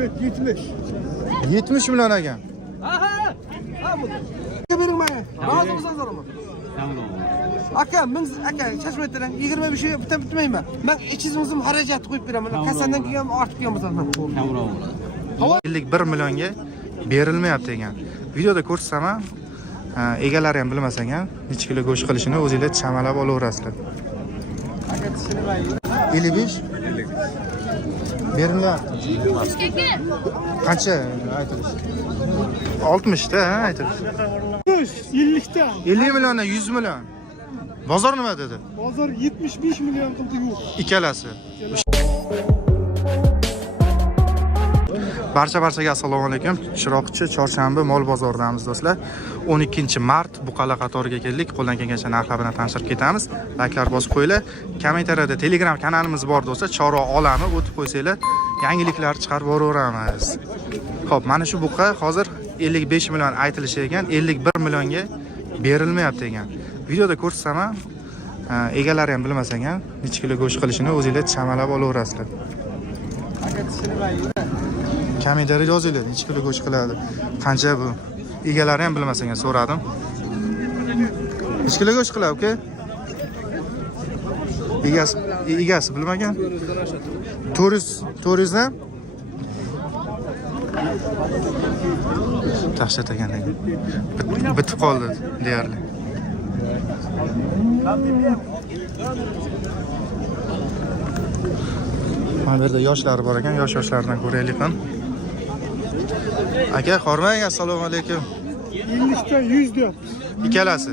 Evet 70. 70 milyon ekan. Bering menga. Rozi bo'lsangiz olaman. Aka, men aka chashmaytiring 25 ga bitmayman. Men ichizimizim xarajat qo'yib beraman. Kasandan keyin ortib kelgan bo'lsangiz. 51 millionga berilmayapti ekan. Videoda ko'rsatsam ham egalari ham bilmasan ham necha kilo go'sht qilishini o'zingizlar chamalab olaverasizlar. 55 berilmayapti. Qancha aytilish? 60 ta aytilish. 50 ta. 50 milliondan 100 million. Bozor nima dedi? Bozor 75 million qildi yo'q. Ikkalasi. Barchaga assalomu alaykum. Chiroqchi chorshanba mol bozoridamiz do'stlar. 12-mart Buqala qatoriga keldik. Qo'ldan kelgancha narxlar bilan tanishib ketamiz. Like'lar bosib qo'yinglar. Kommentariyada Telegram kanalimiz bor do'stlar. Chorva olami o'tib qo'ysanglar, yangiliklar chiqarib boraveramiz. Xo'p, mana shu buqa hozir 55 million aytilishi ekan, 51 millionga berilmayapti ekan. Videoda ko'rsatsam ham egalari ham bilmasan ham necha kilo go'sht qilishini o'zingizlar chamalab olaverasizlar. Kommentariyada yozinglar necha kilo go'sht qiladi, qancha bu. Egalari ham bilmasan ham so'radim. Necha kilo go'sht qiladi uka? Egasi bilmagan. 400 dan Taxshat ekan. Bitib qoldi deyarli. Mana bu yerda yoshlar bor ekan, yoshlardan ko'raylik ham. Aka, hormang, assalomu alaykum. 50 ta 100 deyapti. Ikkalasi.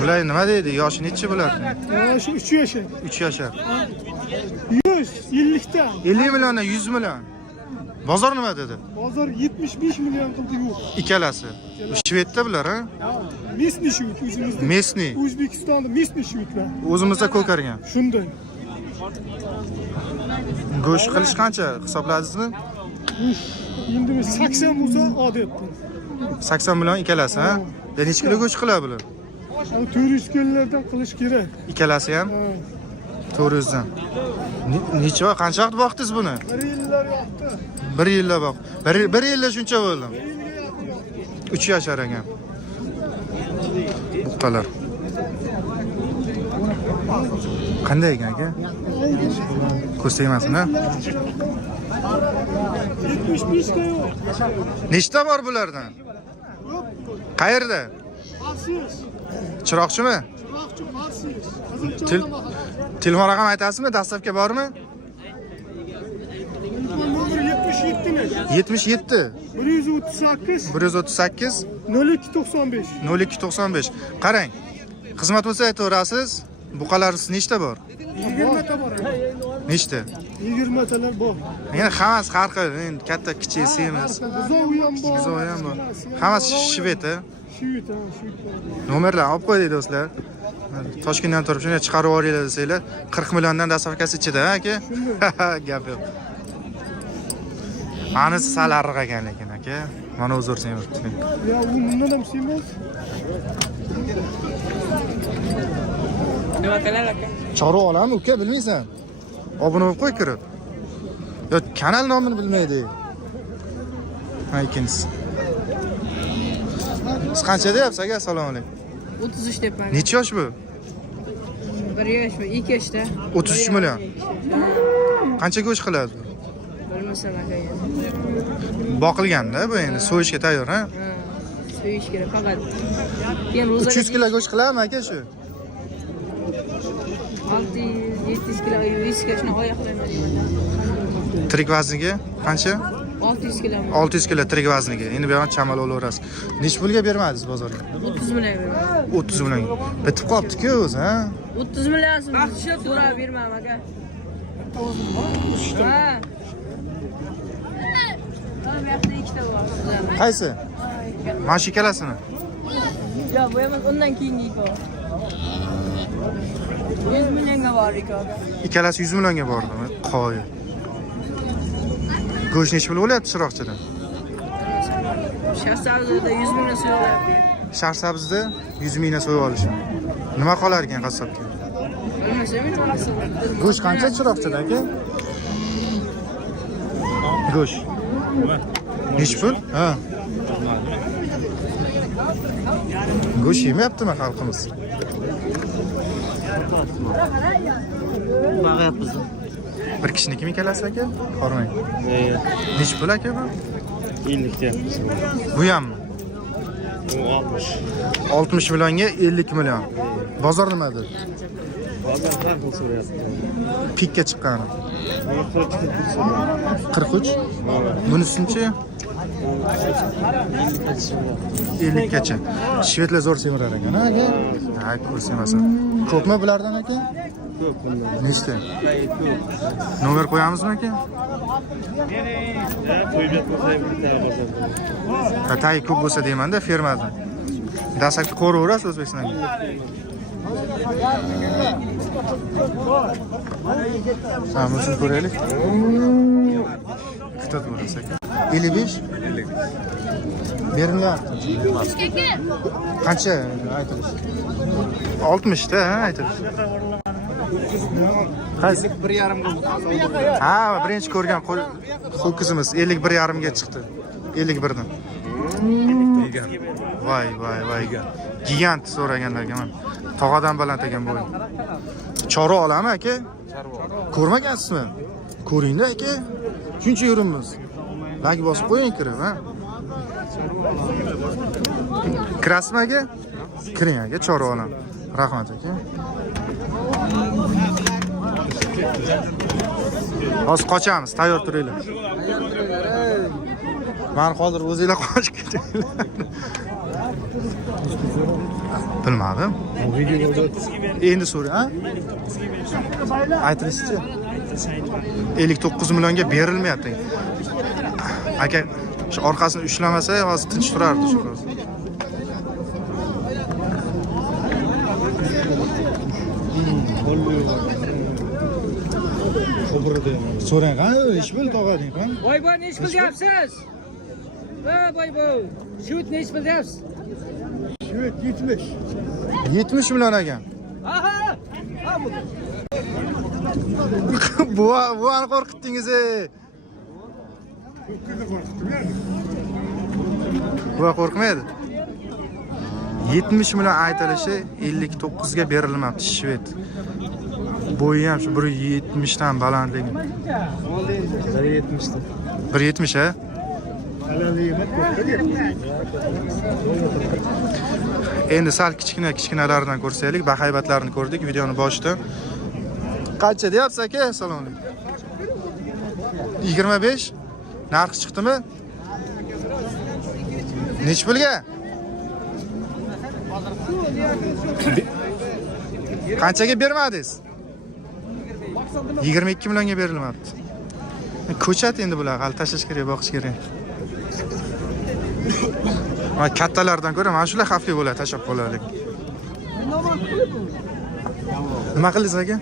Bular nima deydi? Yoshi necha bular? Yoshi 3 yashar. 3 yashar. 50 ta. 50 milliondan 100 million. Bozor nima dedi? Bozor 75 million qildi yo'q. Ikkalasi. Shvedda bular, ha? Mesni shved o'zimizda. Mesni. O'zbekistonda mesni shvedlar. O'zimizda ko'kargan. Shunday. Go'sht qilish qancha hisobladingizmi? Endi 80 bo'lsa odatda. 80 million ikkalasi, ha? Necha kilo go'sht qiladi bular? 400 kilolardan qilish kerak. Ikkalasi ham 400 dan. Necha qancha vaqt boqdingiz buni? 1 yillar yoqdi. 1 yillar boq. 1 yilda shuncha bo'ldi. 3 yashar ekan. Buqalar. Qanday ekan aka? Ko'z tegmasin-a? 75 ta yo'q. Nechta bor bulardan? Qayerda? Asiz. Chiroqchimi? Chiroqchi Asiz. Telefon raqam aytasizmi? Dastlabki bormi? Telefon nomeri 77 mi? 77 138 138 0295. 0295. Qarang. Xizmat bo'lsa aytaverasiz. Buqalarsiz nechta bor? 20 ta bor. Nechta? 20 talar bor. Yana hammasi har xil, endi katta kichik semiz. Buzovi ham bor. Buzovi ham bor. Hammasi shved, ha? Shved. Nomerlarni olib qo'ydik do'stlar. Toshkentdan turib shunday chiqarib yuboringlar desanglar, 40 milliondan dastavkasi ichida, aka? Gap yo'q. Anisi sal arriq ekan lekin, aka. Mana o'zir semiribdi. Ya, u bundan ham semiz. Nima qiladi aka? Chorva olami, uka, bilmaysan? Obuna bo'lib qo'y kirib. Yo, kanal nomini bilmaydi. Ha, ikkinchisi. Siz qancha deyapsiz aka? Assalomu alaykum. 33 deyapman. Necha yosh bu? 1 yosh va 2 yoshda. 33 million. Qancha go'sht qiladi? Bilmasam aka. Boqilganda bu endi so'yishga tayyor, ha? So'yish kerak faqat. Keyin ro'za 300 kilo go'sht qiladimi aka shu? 600-700 kilo, 100 kilo shuni oyoqlayman. Tirik vazniga qancha? 600 kilo. 600 kilo tirik vazniga. Endi bu yoqdan chamal olaverasiz. Necha pulga bermadingiz bozorga? 30 million beraman. 30 million. Bitib qolibdi-ku o'zi, ha? 30 million so'rab bermam aka. Ha. Mana bu yoqda ikkita bor. Qaysi? Mana shu ikkalasini. Yo, bu emas, undan keyingi iko. 100 millionga bor iko. Ikkalasi 100 millionga bordimi? Qo'y. Go'sht necha pul bo'lyapti chiroqchidan? Shahsabzada 100 million so'rayapti. Shahsabzada 100 mingdan so'yib olishi. Nima qolar ekan qassobga? Bilmasam, men orasida. Go'sht qancha chiroqchida aka? Go'sht. Nechi pul? Ha. Go'sht yemayaptimi xalqimiz? Bag'yapmiz. Bir kishinikimi kelasiz aka? Qormang. Nechi pul aka bu? 50 deyapmiz. Bu hammi? Bu 60. 60 millionga 50 million. Bozor nimada? Bozor har xil so'rayapti. Pikka chiqqani. 43. 43. Bunisinchi 50 gacha. Shvedlar zo'r semirar ekan, aka. Ha, ko'rsamasin. Ko'pmi bulardan aka? Ko'p bundan. Nechta? Nomer qo'yamizmi aka? Qo'yib qo'ysang bitta bozor. Tay ko'p bo'lsa deyman-da fermadan. Dastlabki qo'raverasiz O'zbekistonga. Ha, buni ko'raylik. Ikkita bo'lsa aka. 55? 50. Beringlar. Qancha aytirish? 60 ta, aytirish. Qaysi? 1,5 ga. Ha, birinchi ko'rgan ho'kizimiz 51,5 ga chiqdi. 51 dan. Voy. Gigant so'raganlarga men. Tog'adan baland ekan bo'y. Chorva olami aka? Ko'rmagansizmi? Ko'ringda aka. Shuncha yurimiz. Like bosib qo'ying kirib, ha. Kirasizmi aka? Kiring aka, chorva olam. Rahmat aka. Hozir qochamiz, tayyor turinglar. Men hozir o'zingizlar qochib ketinglar. Bilmadim. Endi so'ra, ha? Aytirishchi. 59 millionga berilmayapti. Aka, shu orqasini ushlamasa, hozir tinch turardi shu hozir. So'rang, ha? Ish bil tog'ading, ha? Voy, nech qilyapsiz? Voy, shut nech qilyapsiz? Shvet 70. 70 million ekan. Aha! Buvani qo'rqitdingiz, Buva qo'rqmaydi. 70 million aytilishi 59 ga berilmabdi shvet. Bo'yi ham shu 170 dan balandligi. 170 ta. 170 ha? Endi sal kichkinalardan ko'rsaylik, bahaybatlarni ko'rdik videoni boshida. Qancha deyapsiz aka? Assalomu alaykum. 25. Narx chiqdimi? Nech pulga? Qanchaga bermadingiz? 22 millionga berilmabdi. Ko'chat endi bular, hali tashlash kerak, boqish kerak. Mana kattalardan ko'ra mana shular xavfli bo'ladi, tashlab qo'yaylik. Nima qildingiz aka?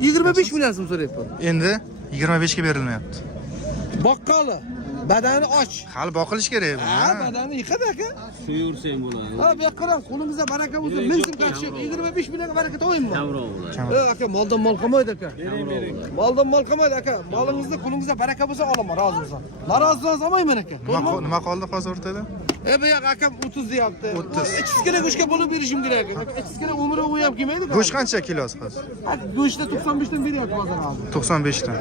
25 million so'm so'rayapman. Endi 25 ga berilmayapti. Boqqoli, badani och. Hali boqilish kerak bu. Ha, badani yiqadi aka. Shu yursang bo'ladi. Ha, bu yoqqa qo'limizda baraka bo'lsin. Men sim qachib 25 millionga baraka to'yinmi? Aka, moldan mol qilmaydi aka. Moldan mol qilmaydi aka. Molingizni, pulingizda baraka bo'lsa olaman, rozimisan. Norozisan olmayman aka. Nima qoldi hozir o'rtada? Bu yoq akam 30 deyapti. 30. 300 kilo go'shtga bo'lib berishim kerak. 300 kilo umri u ham kelmaydi. Go'sht qancha kilosi hozir? Go'shtda 95 dan beryapti hozir hozir. 95 dan.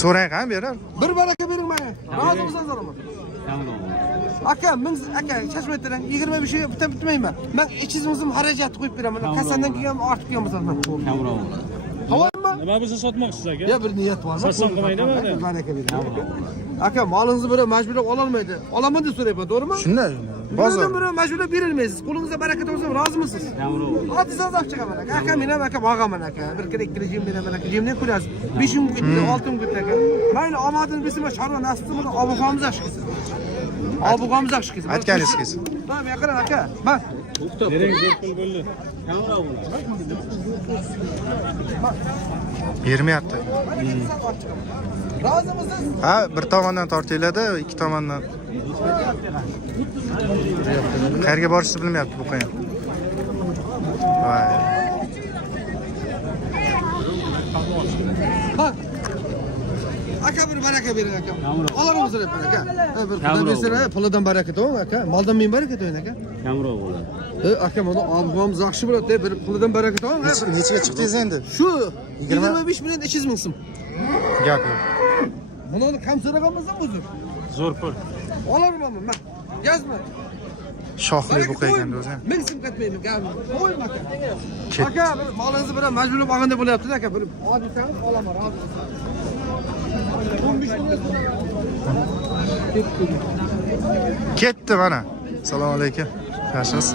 So'rang ham berar. Bir baraka bering menga. Rozimisan so'raman. Aka, men aka chashmaytiring 25 ga bitta bitmayman. Men ichizimizim xarajat qo'yib beraman. Kasandan keyin ortib kelgan bo'lsa. Havoymi? Nima bo'lsa sotmoqchisiz aka? Ya bir niyat bormi? Sotsam qilmaydimi? Baraka bering. Aka, molingizni biri majburlab ola olmaydi. Olaman deb so'rayapman, to'g'rimi? Shunday. Bozor. Biri majburlab berilmaysiz. Qo'lingizda baraka bo'lsa, rozimisiz? Oddiy so'zlab chiqaman aka. Aka, men ham aka og'aman aka. Bir kira ikkita jim beraman aka. Jimni ko'rasiz. 5 kun ketdi, 6 kun ketdi aka. Mayli, omadini bilsam, chorva nasib qilsa, obuqamiz yaxshi kelsin. Obuqamiz yaxshi kelsin. Aytganingiz kelsin. Mana yaqin aka. Bas. Bering deb pul bo'ldi. Bermayapti. Rozimisiz? Ha, bir tomondan tortinglar-da, ikki tomondan. Qayerga borishni bilmayapti bu qo'yin. Voy. Bak. Aka bir baraka bering aka. Olarimiz deb aka. Bir xudo bersin, pulidan baraka to'g'mi aka? Moldan men baraka to'ying aka. Kamroq bo'ladi. Aka mana obg'amiz yaxshi bo'ladi, bir pulidan baraka to'g'mi? Nechaga chiqdingiz endi? Shu 25 million 200 ming so'm. Gap yo'q. Buni kam so'raganmizmi o'zi? Zo'r pul. Olarmanmi? Men yozma. Shohli buqa ekan o'zi. Ming so'm ketmaymi? Qo'yma aka. Aka, bir molingizni bilan majburlab olganda bo'lyapti aka. Bir olsangiz olaman, hozir. 15 million. Ketdi mana. Assalomu alaykum. Yaxshisiz?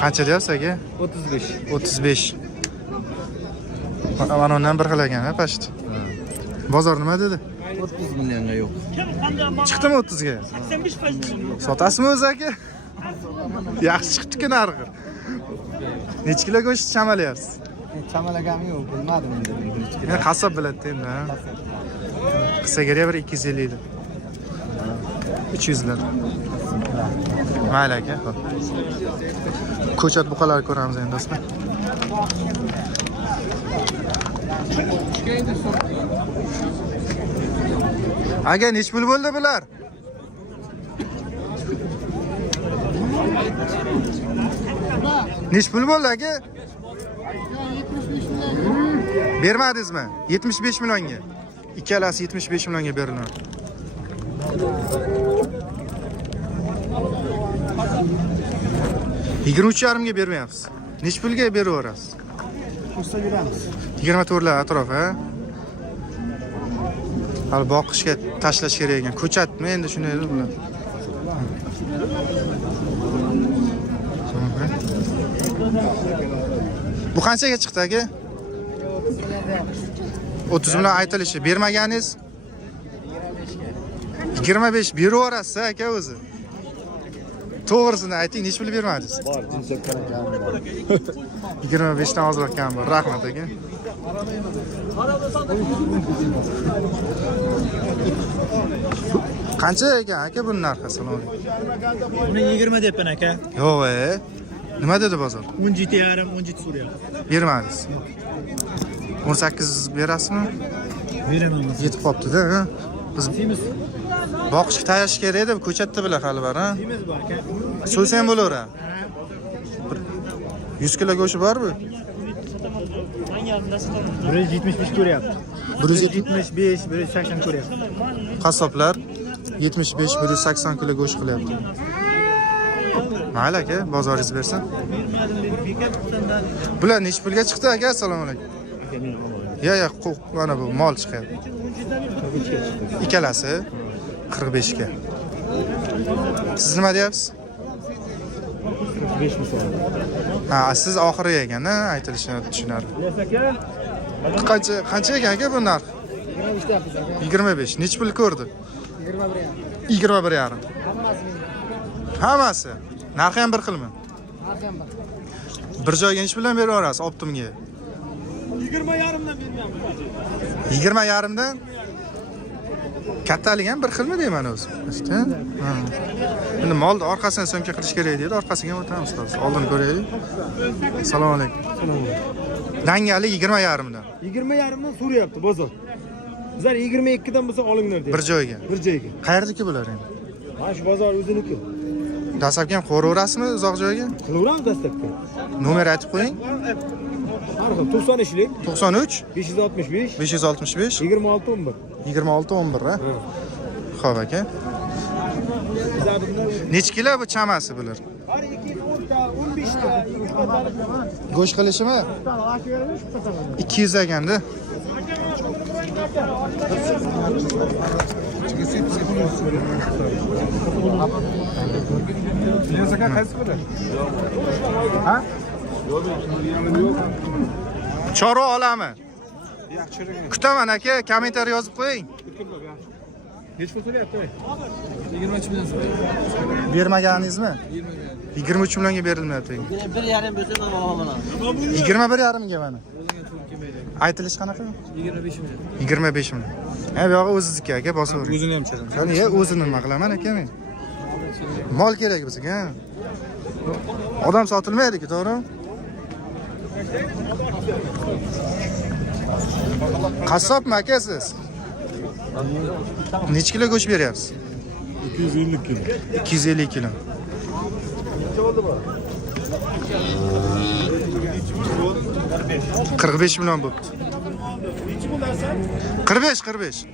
Qancha deyapsiz aka? 35. 35. Mana undan bir xil ekan, past. Bozor nima dedi? 30 millionga yo'q. Chiqdimi 30 ga? 85 sotasizmi o'zi aka? Yaxshi chiqibdi-ku narxi. Necha kilo go'sht chamalayapsiz? Chamalagani yo'q, bilmadim endi. Men qassob biladi endi, ha. Qisagariga bir 250 edi. 300 lar. Mayli aka. Ko'chat buqalar ko'ramiz endi do'stlar. Aka nech pul bo'ldi bular? Nech pul bo'ldi aka? Bermadingizmi? 75 millionga. Ikkalasi 75 millionga beriladi. Yigirma yarimga bermayapsiz. Nech pulga beraverasiz? Qo'shsa beramiz. 24 lar atrof, ha? Hali boqishga tashlash kerak ekan. Ko'chatmi endi shunday bular. Bu qanchaga chiqdi aka? 30 million aytilishi. Bermaganingiz? 25 beraverasiz aka o'zi. To'g'risini ayting, nech pul bermadingiz? Bor, tinchakdan kam bor. 25 dan ozroq kam bor. Rahmat aka. Qancha ekan aka bu narxi? Assalomu alaykum. Buni 20 deyapman aka. Yo'q, nima dedi bozor? 17,5, 17 so'rayapti. Bermadingiz. 18 berasizmi? Beraman. Yetib qopti-da, ha? Biz boqishga tayyorlash kerak edi, ko'chatda bilan hali bor, ha? Nimiz bor aka? So'z ham bo'laveradi. 100 kilo go'shti bormi? 175 ko'ryapti. 175 175, 180 ko'ryapti. qassoblar 75 180 kilo go'sht qilyapti. Mayli aka, bozoringiz bersin. Bular nech pulga chiqdi aka? Assalomu alaykum. Ya, mana bu mol chiqyapti. Ikkalasi 45 ga. Siz nima deyapsiz? 5 misol. Ha, siz oxiri ekan-a, aytilishini tushunarli. Qancha ekan aka bu narx? 25. Nech pul ko'rdi? 21,5. Hammasi. Narxi ham bir xilmi? Narxi ham bir. Bir joyga nech bilan beraverasiz optimga? 20,5 dan bermayman. 20,5 dan? Kattalik ham bir xilmi deyman o'zi. Ha. Endi molni orqasidan so'mka qilish kerak deydi, orqasiga o'tamiz hozir. Oldin ko'raylik. Assalomu alaykum. Dangali 20,5 dan. 20,5 dan so'rayapti bozor. Bizlar 22 dan bo'lsa olinglar deydi. Bir joyga. Bir joyga. Qayerdaki bular endi? Mana shu bozor o'ziniki. Dastlabki ham qo'raverasizmi uzoq joyga? Qilaveramiz dastlabki. Nomer aytib qo'ying. Qanaqa 93lik 93 565 565 26 11. 26 11 ha. Xo'p aka. Nech kilo bu chamasi bular? Har 210 ta, 15 ta, 20 ta. Go'sht qilishimi? 200 ekanda. Ha? Chorva olami. Kutaman aka, kommentariy yozib qo'ying. Nech pul so'rayapti? 23 million so'rayapti. Bermaganingizmi? 23 millionga berilmayapti. 1,5 bo'lsa men olaman. 21,5 ga mana. Aytilish qanaqa? 25 million. 25 million. Ha, bu yog'i o'zizniki aka, bosavering. O'zini ham chiraman. Qani, o'zini nima qilaman aka men? Mol kerak bizga. Odam sotilmaydi-ku, to'g'rimi? Qassobmi aka siz? Necha kilo go'sht beryapsiz? 250 kilo. 250 kilo. $45 million bo'pti. 45.